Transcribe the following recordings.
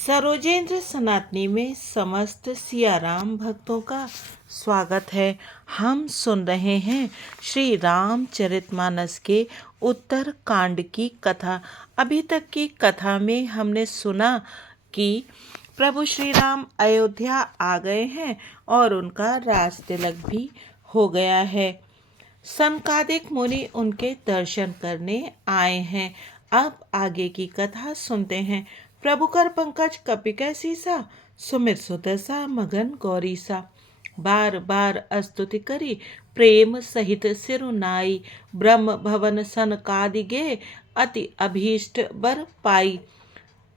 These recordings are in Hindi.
सरोजेंद्र सनातनी में समस्त सियाराम भक्तों का स्वागत है। हम सुन रहे हैं श्री रामचरितमानस के उत्तर कांड की कथा। अभी तक की कथा में हमने सुना कि प्रभु श्री राम अयोध्या आ गए हैं और उनका राज तिलक भी हो गया है। सनकादिक मुनि उनके दर्शन करने आए हैं। अब आगे की कथा सुनते हैं। प्रभु कर पंकज कपिकै सीसा, सुमिर सुदशा मगन गौरीसा। बार बार स्तुति करी, प्रेम सहित सिरुनाई। ब्रह्म भवन सनकादि गे, अति अभीष्ट बर पाई।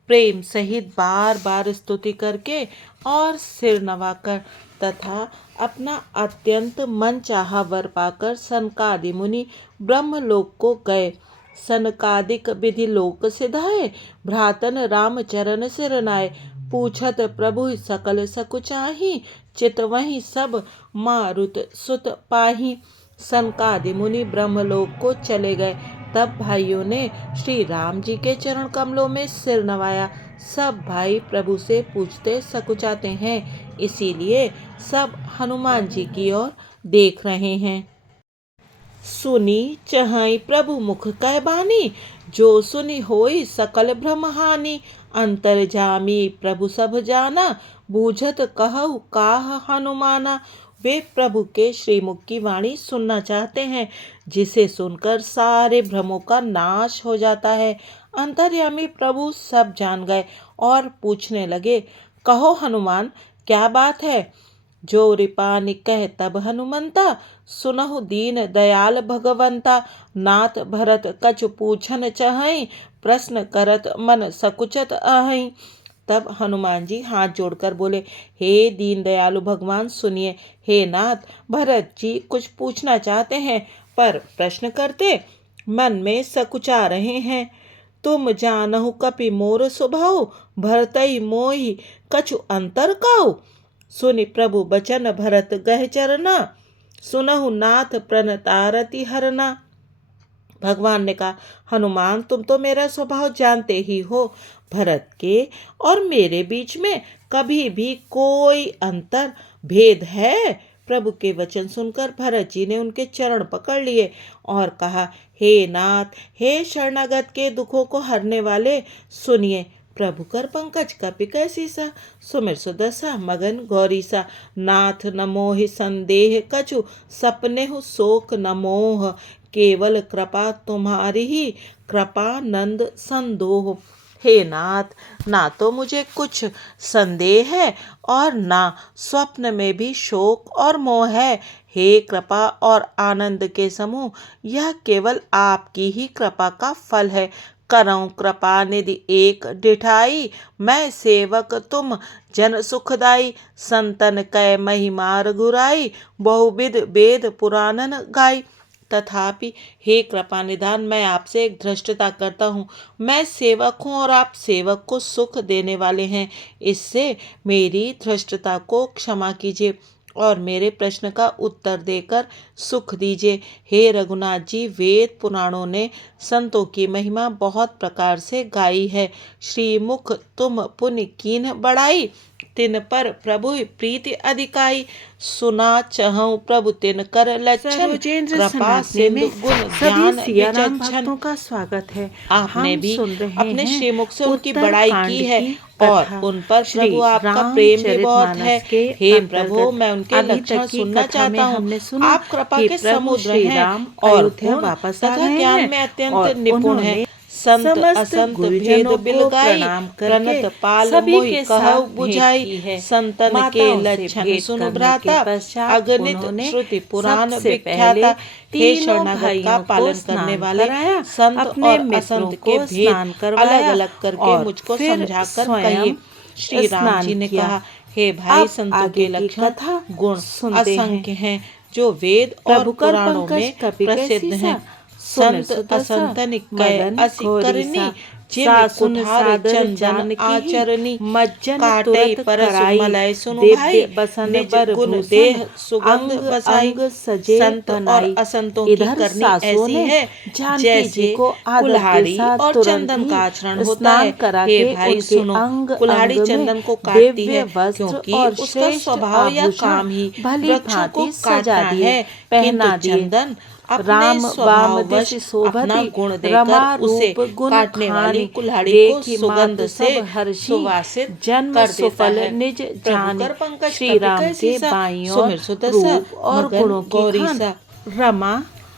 प्रेम सहित बार बार स्तुति करके और सिर नवाकर तथा अपना अत्यंत मन चाहा वर पाकर सनकादि मुनि ब्रह्मलोक को गए। सनकादिक विधि लोक सिधाए, भ्रातन राम चरण सिर नाय। पूछत प्रभु सकल सकुचाही, चित वहीं सब मारुत सुत पाही। सनकादि मुनि ब्रह्मलोक को चले गए। तब भाइयों ने श्री राम जी के चरण कमलों में सिर नवाया। सब भाई प्रभु से पूछते सकुचाते हैं, इसीलिए सब हनुमान जी की ओर देख रहे हैं। सुनी चहाई प्रभु मुख कह बानी, जो सुनी होई सकल भ्रम हानि। अंतर्जामी प्रभु सब जाना, बूझत कहु काह हनुमाना। वे प्रभु के श्रीमुख की वाणी सुनना चाहते हैं, जिसे सुनकर सारे भ्रमों का नाश हो जाता है। अंतर्यामी प्रभु सब जान गए और पूछने लगे, कहो हनुमान, क्या बात है। जो रिपानि कह तब हनुमंता, सुनहु दीन दयाल भगवंता। नाथ भरत कछु पूछन चहई, प्रश्न करत मन सकुचत अहई। तब हनुमान जी हाथ जोड़कर बोले, हे दीन दयालु भगवान सुनिए। हे नाथ, भरत जी कुछ पूछना चाहते हैं, पर प्रश्न करते मन में सकुचा रहे हैं। तुम जानहु कपि मोर स्वभाव, भरतई मोहि कछु अंतर काऊ। सुनि प्रभु बचन भरत गह चरना, सुनहु नाथ प्रणतारति हरना। भगवान ने कहा, हनुमान तुम तो मेरा स्वभाव जानते ही हो। भरत के और मेरे बीच में कभी भी कोई अंतर भेद है। प्रभु के वचन सुनकर भरत जी ने उनके चरण पकड़ लिए और कहा, हे नाथ, हे शरणागत के दुखों को हरने वाले, सुनिए। प्रभु कर पंकज कपिकै सीसा, सुमिर सुदशा मगन गौरीसा। नाथ न मोहि संदेह कछु, सपने हु शोक न मोह। केवल कृपा तुम्हारी ही, कृपानंद संदोह। हे नाथ, ना तो मुझे कुछ संदेह है और ना स्वप्न में भी शोक और मोह है। हे कृपा और आनंद के समूह, यह केवल आपकी ही कृपा का फल है। करऊं कृपा निधि एक डिठाई, मैं सेवक तुम जन सुखदाई। संतन कै महिमा रघुराई, बहुविध वेद पुराणन गाई। तथापि हे कृपा निधान, मैं आपसे एक धृष्टता करता हूँ। मैं सेवक हूँ और आप सेवक को सुख देने वाले हैं। इससे मेरी धृष्टता को क्षमा कीजिए और मेरे प्रश्न का उत्तर देकर सुख दीजिए। हे रघुनाथ जी, वेद पुराणों ने संतों की महिमा बहुत प्रकार से गाई है। श्रीमुख तुम पुण्य कीन बढ़ाई, तिन पर प्रभु प्रीति अधिकाई। सुना चहु प्रभु तिन कर लक्षण, सरोजेंद्र कृपा सनातनी में सिंधु गुण सभी ज्ञान सियाराम विचक्षण। भक्तों का स्वागत है। आपने हम भी सुन रहे अपने हैं श्रीमुख से उनकी उत्तर बड़ाई कांड की है की और कथा। उन पर श्री प्रभु आपका प्रेम भी बहुत है। रामचरितमानस के हे अंतर्गत प्रभु, मैं उनके अभी लक्षण तक की सुनना कथा में चाहता हूँ। हमने सुना आप कृपा कि के प्रभु समुद्र श्री हैं राम और अयोध्या गुण वापस आ तथा गए ज्ञान हैं में अत्यंत और निपुण है। उन्होंने संत समस्त असंत भेद गुरुजनों को बिलगाई, प्रणाम प्रणत करके पाल सभी मोहि के कहु साथ भेंट बुझाई। की है। संतन के माताओं से लक्षण भेंट सुनु करने के भ्राता, पश्चात अगणित उन्होंने श्रुति पुराण सबसे विख्याता। पहले हे तीनों शरणागत का भाइयों को पालन करने स्नान वाले कराया, संत अपने और मित्रों असंत के को भेद स्नान अलग करवाया अलग करके और मुझको फिर समझाकर स्वयं कहिए। श्री राम स्नान जी ने किया। कहा, हे भाई, अब संतों आगे के की लक्षण कथा गुण सुनते हैं। असंख्य हैं, जो वेद और प्रभु कर पुराणों पंकज में कपिकै प्रसिद्ध सीसा, हैं। सुमिर संत सुदशा असंत निकय मगन असी करनी, गौरीसा। सासुन सादर जानकी आचरणी काटे परस मलय सुनु भाई बसन बर गुण देह सुगंध बसाई सजे संत और असंतों की करनी ऐसी है जैसे कुल्हाड़ी और चंदन का आचरण होता है। हे भाई सुनो, कुल्हाड़ी चंदन को काटती है क्योंकि उसका स्वभाव या काम ही वृक्षों को काटना है, किंतु चंदन अपने स्वभाववश अपना गुण देकर उसे काटने वाली कुल्हाड़ी को सुगंध से सुवासित कर देता है। निज प्रभुकर पंकज श्री राम के बाईं रूप और गुणों की रमा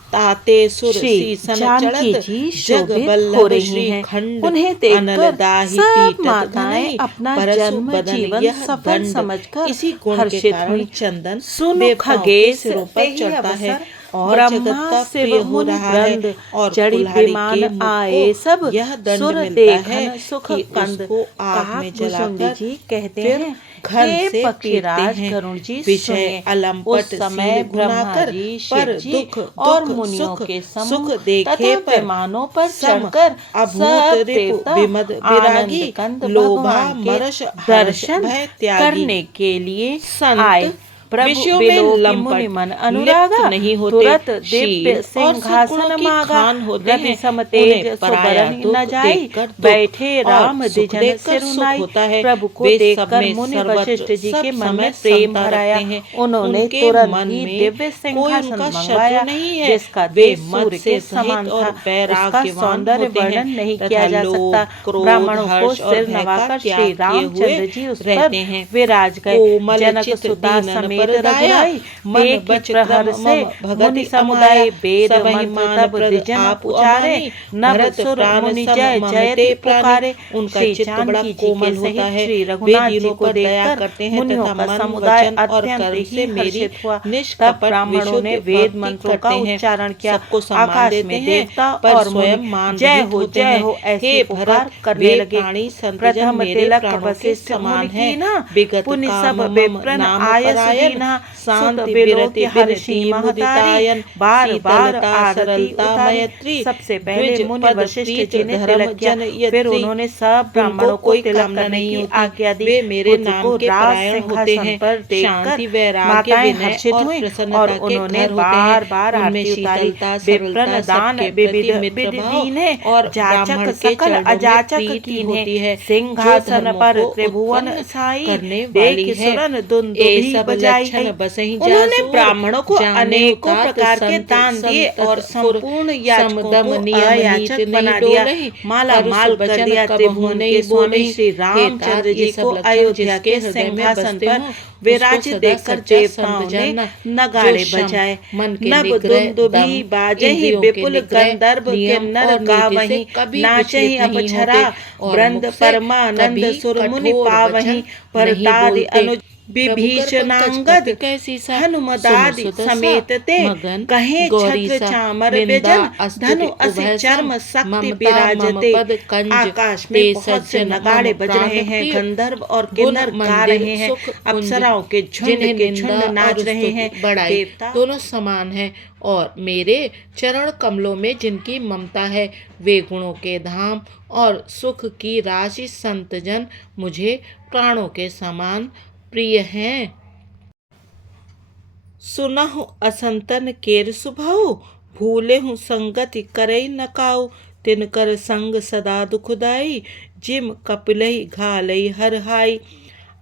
ताते सुर सीसन चढ़त जग बल्लभ श्री खंड उन्हें देखकर सब पीटत माताएं अपना जन्म जीवन सफल समझकर इसी गुण के कारण चंदन सुनु खगेश सिरों पर चढ़ता है और जगत ब्रह्मा का शिव प्रिय हो मुनि रहा है। वृंद और जड़ी कुल्हाड़ी विमान के मुख को आए सब यह दंड सुर मिलता है देखन सुख कि कंद। उसको आग में काक भुसुंडी जलाकर जी कहते फिर हैं घर हे से पक्षीराज पीटते हैं। करुण जी विषय सुनिए। अलंपट उस समय सील ब्रह्मा गुनाकर जी पर शिव जी दुख और दुख मुनियों सुख के सुख समूह देखे तथा पर पैमानों पर सम चढ़कर अभूत सब रिपु देवता विमद विरागी आनंद कंद लोभा भगवान के मरश हर्ष दर्शन भय त्यागी करने के लिए संत आए। प्रभु विषयों में बिलोकी लंपट मुनि मन लिप्त अनुरागा नहीं होते, तुरत दिव्य शील और सिंहासन सद्गुणों की मागा खान होते रवि हैं। सम तेज उन्हें पराया सुबरन दुख न जाई देखकर दुख बैठे और राम सुख द्विजन देखकर सुख सिरुनाई। होता है। प्रभु को वे सब देखकर में मुनि सर्वत्र वशिष्ठ जी सब के मन समय में प्रेम समता भराया। रखते हैं। उन्होंने उनके तुरंत मन ही में दिव्य कोई सिंहासन उनका मंगवाया शत्रु नहीं है। जिसका वे देश मद सूर्य से के सहित समान और था। उसका वैराग्यवान सौंदर्य होते हैं वर्णन नहीं तथा किया जा लोभ, सकता। क्रोध, ब्राह्मणों को हर्ष और सिर भय का नवाकर त्याग श्री किए रामचंद्र हुए जी उस रहते पर हैं। विराज गए। कोमल जनक चित सुता दीनन समेत परदाया, रघुराई मन एक ही बच प्रहर क्रम से मम भगति मुनि समुदाय अमाया, वेद सबहि मंत्र मान तब प्रद द्विजन आप उचारे अमानी, नभ भरत सुर प्राण मुनि सम जय मम जयति ते प्राणी। पुकारे। उनका श्री चित्त बड़ा जानकी जी कोमल के होता सहित है। श्री वे रघुनाथ जी दीनों को पर दया देखकर करते हैं मुनियों तथा का मन समुदाय वचन और अत्यंत कर्म ही से मेरी हर्षित हुआ। तब निष्कपट ब्राह्मणों ने विशुद्ध वेद भक्ति मंत्रों करते का हैं। उच्चारण किया। सबको सम्मान आकाश देते में हैं देवता पर और स्वयं मुनि मान जय रहित हो होते जय हैं। हो ऐसी हे पुकार भरत, करने वे लगे। प्राणी संतजन प्रथम मेरे तिलक प्राणों के वशिष्ठ मुनि समान की हैं। ना विगत पुनि काम सब मम विप्रन नाम आयस परायण, दीना शांति सुत बिरो विरति की हर्षी विनती महतारी मुदितायन, बार बार शीतलता आरती सरलता उतारी। मैत्री, सबसे पहले द्विज मुनि पद वशिष्ठ प्रीत जी ने धर्म तिलक किया। जन फिर यत्री। उन्होंने सब ब्राह्मणों उनको को कोई तिलक कामना करने नहीं की होती। आज्ञा दी। वे मेरे पुत्र नाम को के राज परायण होते सिंहासन हैं। पर देखकर शांति वैराग्य माताएं विनय हर्षित और हुई प्रसन्नता और के उन्होंने घर होते बार हैं। बार उनमें आरती उतारी। शीतलता विप्रन सरलता दान सबके विविध प्रति मित्र विधि भाव दीने और जाचक ब्राह्मण के सकल चरणों में अजाचक प्रीति कीन्हे। होती है। सिंहासन जो धर्मों पर को त्रिभुवन उत्पन्न साई करने देख वाली है। सुरन ए दुंदुभि सब बजाई लक्षण गई। बसहि उन्होंने जासुर, ब्राह्मणों को जाने अनेकों तात प्रकार के संत दान दिए संतत और फुर, संपूर्ण याचकों समदम को नियम नीति अयाचक नहीं बना दिया। डोलहि, माला परुष माल कर वचन दिया। कबहु त्रिभुवन नहीं के स्वामी बोलहि। श्री हे तात, रामचंद्र ये जी सब को लक्षण अयोध्या जिसके के हृदय में सिंहासन बसते पर हों, विराजित उसको सदा देखकर सच्चा देवताओं संत ने जानना। नगाड़े जो श्रम, बजाए। मन के नभ निग्रह, दुंदुभि दम, बाजहि इंद्रियों के विपुल निग्रह, गंधर्व के नियम नर और नीति से गावहीं कभी नाचहि विचलित नहीं अपछरा होते और वृंद मुख से परमानंद कभी सुर मुनि कठोर पावहीं वचन परतादि नहीं बोलते। अनुज विभीषणांगद हनुमदादि समेत ते कहे छत्र चामर व्यजन धनु असि चर्म शक्ति विराजते। आकाश में बहुत से नगाड़े बज रहे हैं। गंधर्व और किन्नर गा रहे हैं। अप्सराओं के झुंड के झुंड नाच रहे हैं। देवता दोनों समान हैं और मेरे चरण कमलों में जिनकी ममता है वे गुणों के धाम और सुख की राशि संतजन मुझे प्राणों के समान प्रिय हैं। सुनहु असंतन केर सुभाऊ भूले हूँ संगति करई नकाऊ तिनकर संग सदा दुखदाई जिम कपिलई घालई हर हाई।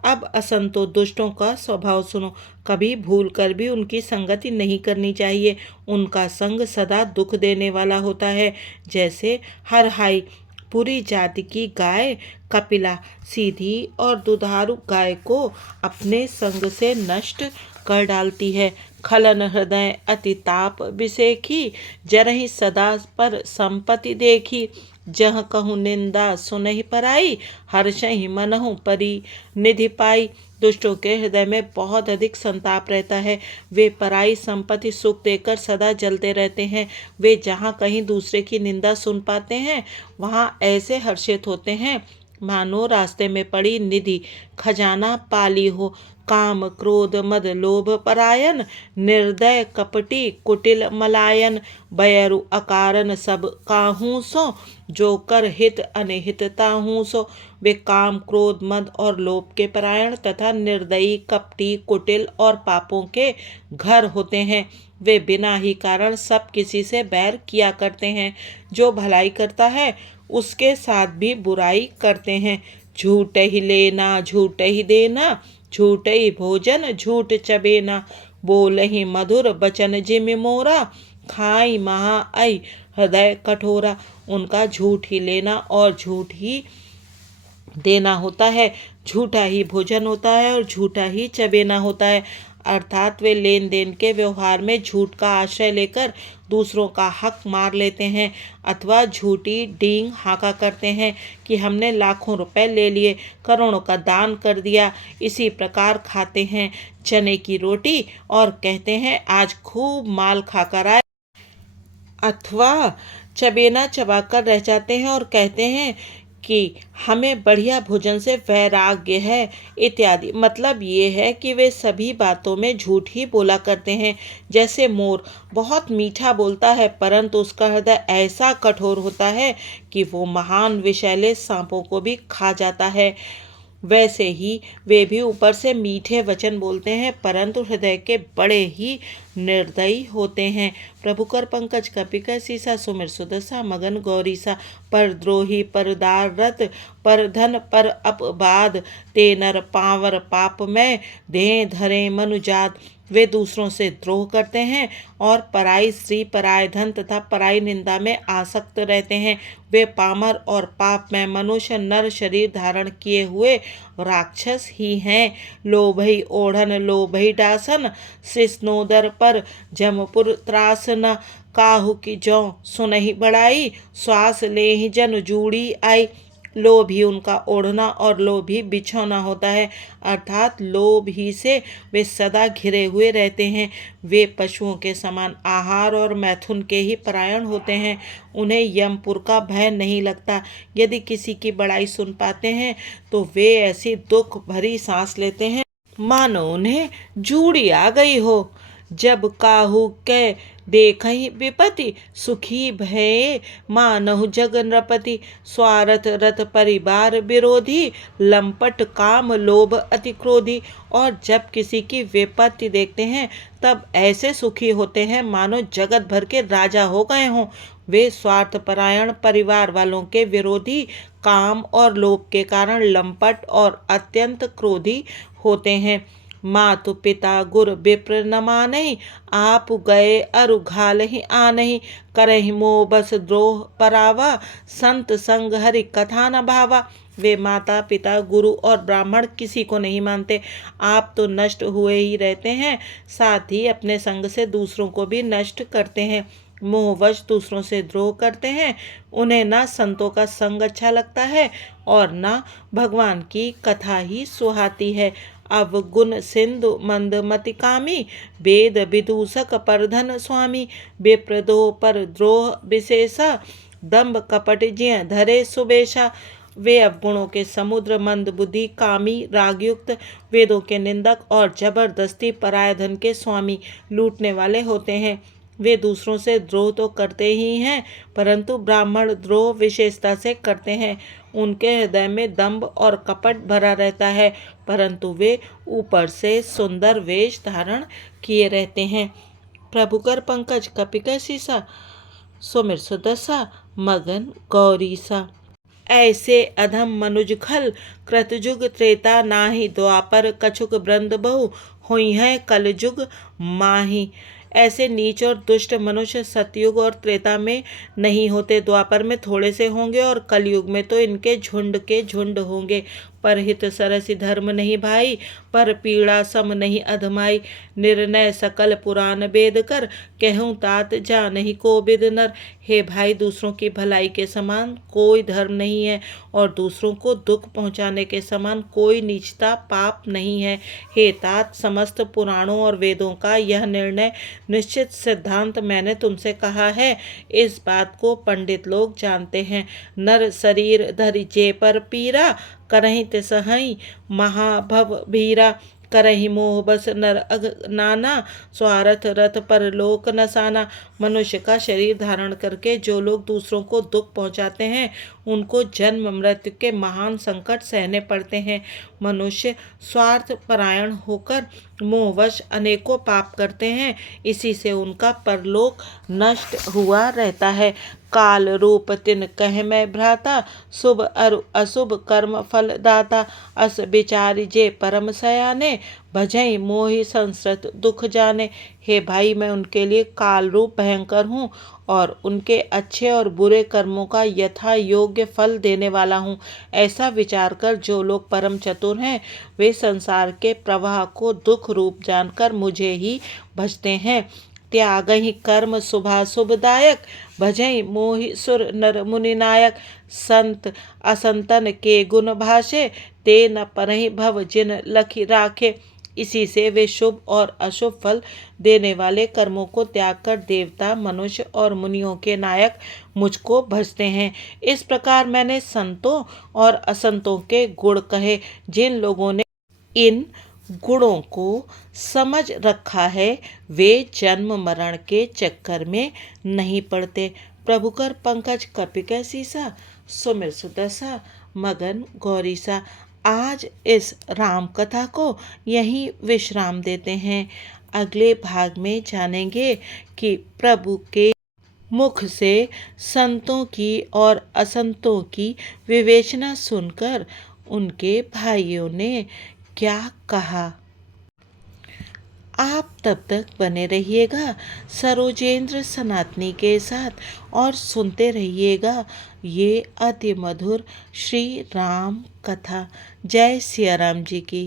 अब असंतो दुष्टों का स्वभाव सुनो। कभी भूल कर भी उनकी संगति नहीं करनी चाहिए। उनका संग सदा दुख देने वाला होता है। जैसे हर हाई पूरी जाति की गाय कपिला सीधी और दुधारू गाय को अपने संग से नष्ट कर डालती है। खलन हृदय अति ताप विसेखी जरहि सदा पर संपत्ति देखी। जह कहूँ निंदा सुनहि पराई हर्षहि मनहु परी निधि पाई। दुष्टों के हृदय में बहुत अधिक संताप रहता है। वे पराई संपत्ति सुख देकर सदा जलते रहते हैं। वे जहाँ कहीं दूसरे की निंदा सुन पाते हैं वहाँ ऐसे हर्षित होते हैं मानो रास्ते में पड़ी निधि खजाना पाली हो। काम क्रोध मद लोभ परायण, निर्दय कपटी कुटिल मलायन, बयरु अकारण सब काहू सो, जो कर हित अनिहित ताहू सो। वे काम क्रोध मद और लोभ के परायण तथा निर्दयी कपटी कुटिल और पापों के घर होते हैं। वे बिना ही कारण सब किसी से बैर किया करते हैं। जो भलाई करता है उसके साथ भी बुराई करते हैं। झूठ ही लेना झूठ ही देना, झूठ ही भोजन झूठ चबेना, बोल ही मधुर बचन जिम मोरा, खाई महा आई हृदय कठोरा। उनका झूठ ही लेना और झूठ ही देना होता है, झूठा ही भोजन होता है और झूठा ही चबेना होता है। अर्थात वे लेन देन के व्यवहार में झूठ का आश्रय लेकर दूसरों का हक मार लेते हैं अथवा झूठी डींग हाका करते हैं कि हमने लाखों रुपए ले लिए, करोड़ों का दान कर दिया। इसी प्रकार खाते हैं चने की रोटी और कहते हैं आज खूब माल खाकर आए, अथवा चबेना चबाकर रह जाते हैं और कहते हैं कि हमें बढ़िया भोजन से वैराग्य है इत्यादि। मतलब ये है कि वे सभी बातों में झूठ ही बोला करते हैं। जैसे मोर बहुत मीठा बोलता है परंतु उसका हृदय ऐसा कठोर होता है कि वो महान विषैले सांपों को भी खा जाता है, वैसे ही वे भी ऊपर से मीठे वचन बोलते हैं परंतु हृदय के बड़े ही निर्दयी होते हैं। प्रभु कर पंकज कपिकर सीसा, सुमिर सुदशा मगन गौरीसा। पर द्रोही पर दार रत, पर धन पर अपबाद, ते नर पावर पाप में दे धरे मनुजात। वे दूसरों से द्रोह करते हैं और पराई स्त्री पराय धन तथा पराई निंदा में आसक्त रहते हैं। वे पामर और पाप में मनुष्य नर शरीर धारण किए हुए राक्षस ही हैं। लोभई ओढ़न लोभई डासन, सिसनोदर पर जमपुर त्रासन, काहू की जौ सुनहि बड़ाई, श्वास ले ही जन जूड़ी आई। लोभ ही उनका ओढ़ना और लोभ ही बिछौना होता है, अर्थात लोभ ही से वे सदा घिरे हुए रहते हैं। वे पशुओं के समान आहार और मैथुन के ही परायण होते हैं। उन्हें यमपुर का भय नहीं लगता। यदि किसी की बड़ाई सुन पाते हैं तो वे ऐसी दुख भरी सांस लेते हैं मानो उन्हें जूड़ी आ गई हो। जब काहू के देखहि विपति, सुखी भये मानहु जग नृपति। स्वार्थ रथ परिवार विरोधी, लंपट काम लोभ अति क्रोधी। और जब किसी की विपत्ति देखते हैं तब ऐसे सुखी होते हैं मानो जगत भर के राजा हो गए हों। वे स्वार्थपरायण, परिवार वालों के विरोधी, काम और लोभ के कारण लंपट और अत्यंत क्रोधी होते हैं। मातु पिता गुर विप्र न मानहि, आप गए अरु घालहि आनहि। करहि मोह बस द्रोह परावा, संत संग हरि कथा न भावा। वे माता पिता गुरु और ब्राह्मण किसी को नहीं मानते। आप तो नष्ट हुए ही रहते हैं, साथ ही अपने संग से दूसरों को भी नष्ट करते हैं। मोहवश दूसरों से द्रोह करते हैं। उन्हें ना संतों का संग अच्छा लगता है और ना भगवान की कथा ही सुहाती है। अवगुण सिंधु मंदमति कामी, वेद विदूषक परधन स्वामी। विप्रदो पर द्रोह विशेषा, दंभ कपट जिय धरे सुबेशा। वे अवगुणों के समुद्र, मंद बुद्धि, कामी, रागयुक्त, वेदों के निंदक और जबरदस्ती पराय धन के स्वामी, लूटने वाले होते हैं। वे दूसरों से द्रोह तो करते ही हैं परंतु ब्राह्मण द्रोह विशेषता से करते हैं। उनके हृदय में दंभ और कपट भरा रहता है परंतु वे ऊपर से सुंदर वेश धारण किए रहते हैं। प्रभु कर पंकज कपिकर सीसा, सुमिर सुदशा मगन गौरीसा। ऐसे अधम मनुज खल, कृतयुग त्रेता नाही। द्वापर कछुक ब्रंद बहु, हुई है कलयुग माही। ऐसे नीच और दुष्ट मनुष्य सतयुग और त्रेता में नहीं होते, द्वापर में थोड़े से होंगे और कलयुग में तो इनके झुंड के झुंड होंगे। परहित सरसि धर्म नहीं भाई, पर पीड़ा सम नहीं अधमाई। निर्णय सकल पुराण वेद कर, कहूँ तात जा नहीं को विद नर। हे भाई, दूसरों की भलाई के समान कोई धर्म नहीं है, और दूसरों को दुख पहुँचाने के समान कोई नीचता पाप नहीं है। हे तात, समस्त पुराणों और वेदों का यह निर्णय निश्चित सिद्धांत मैंने तुमसे कहा है। इस बात को पंडित लोग जानते हैं। नर शरीर धरि जे पर पीरा, करहि तिसहि महाभव भीरा। करहि मोह बस नर अगनाना, स्वार्थ रथ पर लोक नसाना। मनुष्य का शरीर धारण करके जो लोग दूसरों को दुख पहुंचाते हैं, उनको जन्म मृत्यु के महान संकट सहने पड़ते हैं। मनुष्य स्वार्थ परायण होकर मोहवश अनेकों पाप करते हैं, इसी से उनका परलोक नष्ट हुआ रहता है। काल रूप तिन कह मैं भ्राता, शुभ अरु अशुभ कर्म फल दाता। अस विचारि जे परम सयाने, भजई मोहि संसृत दुख जाने। हे भाई, मैं उनके लिए काल रूप भयंकर हूँ, और उनके अच्छे और बुरे कर्मों का यथा योग्य फल देने वाला हूँ। ऐसा विचार कर जो लोग परम चतुर हैं, वे संसार के प्रवाह को दुख रूप जानकर मुझे ही भजते हैं। त्यागहि कर्म शुभाशुभदायक, भजई मोहि सुर नर मुनि नायक। संत असंतन के गुण भाषे, ते न परहि भव जिन लखि राखे। इसी से वे शुभ और अशुभ फल देने वाले कर्मों को त्याग कर देवता, मनुष्य और मुनियों के नायक मुझको भजते हैं। इस प्रकार मैंने संतों और असंतों के गुण कहे। जिन लोगों ने इन गुणों को समझ रखा है, वे जन्म मरण के चक्कर में नहीं पड़ते। प्रभु कर पंकज कपिकै सीसा, सुमिर सुदशा मगन गौरीसा। आज इस राम कथा को यहीं विश्राम देते हैं। अगले भाग में जानेंगे कि प्रभु के मुख से संतों की और असंतों की विवेचना सुनकर उनके भाइयों ने क्या कहा। आप तब तक बने रहिएगा सरोजेंद्र सनातनी के साथ और सुनते रहिएगा ये अति मधुर श्री राम कथा। जय सिया राम जी की।